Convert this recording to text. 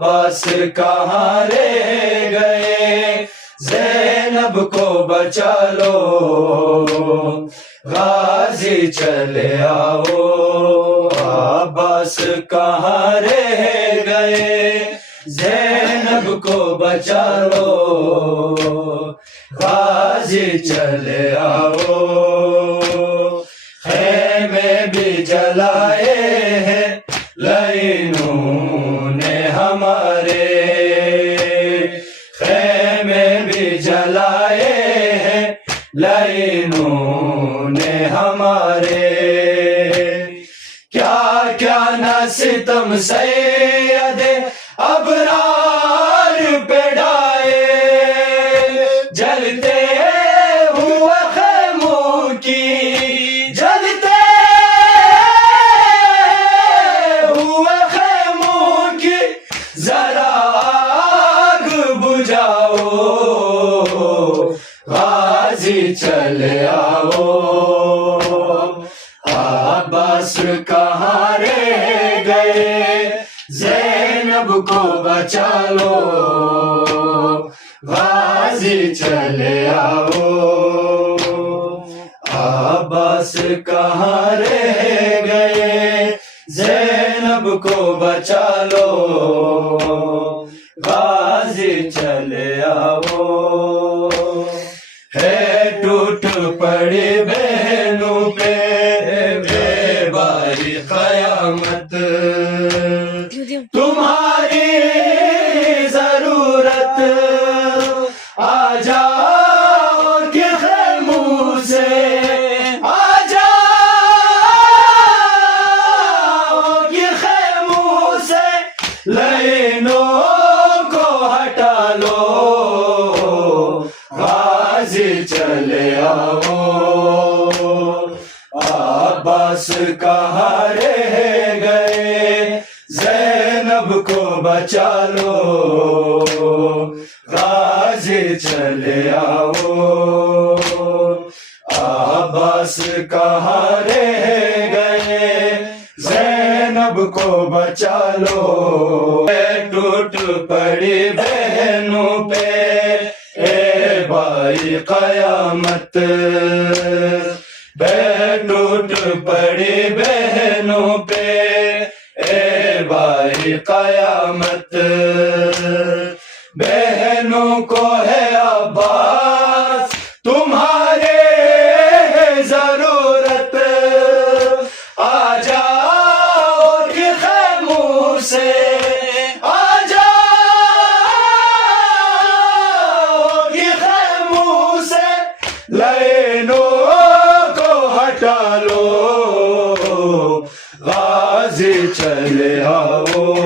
عباس کہاں رہ گئے زینب کو بچا لو غازی چلے آؤ عباس کہاں رہ گئے زینب کو بچا لو غازی چلے آؤ خیمے بھی جلائے ہیں لعینوں نے ہمارے خیمے بھی جلائے ہیں لعینوں نے ہمارے کیا کیا نہ ستم سید ابرار پہ ڈائے جلتے ہوئے خیموں کی جلتے ہوئے خیموں کی ذرا آگ بجھاؤ غازی چلے آؤ عباس کہاں رہ گئے زینب کو بچا لو غازی چلے آؤ عباس کہاں رہ گئے زینب کو بچا لو غازی چلے آؤ ہے ٹوٹ پڑی بہنوں پہ بے باری قیامت تمہاری ضرورت آ جاؤ کہ خیموں سے آ جاؤ کہ خیموں سے لعینوں کو ہٹا لو غازی چلے آؤ عباس کہاں رہ گئے زینب کو بچا لو غازی چلے آؤ عباس کہاں رہ گئے زینب کو بچا لو ٹوٹ پڑی بہنوں پہ اے بھائی قیامت ٹوٹ پڑی بہنوں پہ اے بھائی قیامت بہنوں کو ہے عباس تمہارے ضرورت آ جاؤ کہ خیموں سے آ جاؤ کہ خیموں سے لعینوں کو ہٹا لو غازی چلے آؤ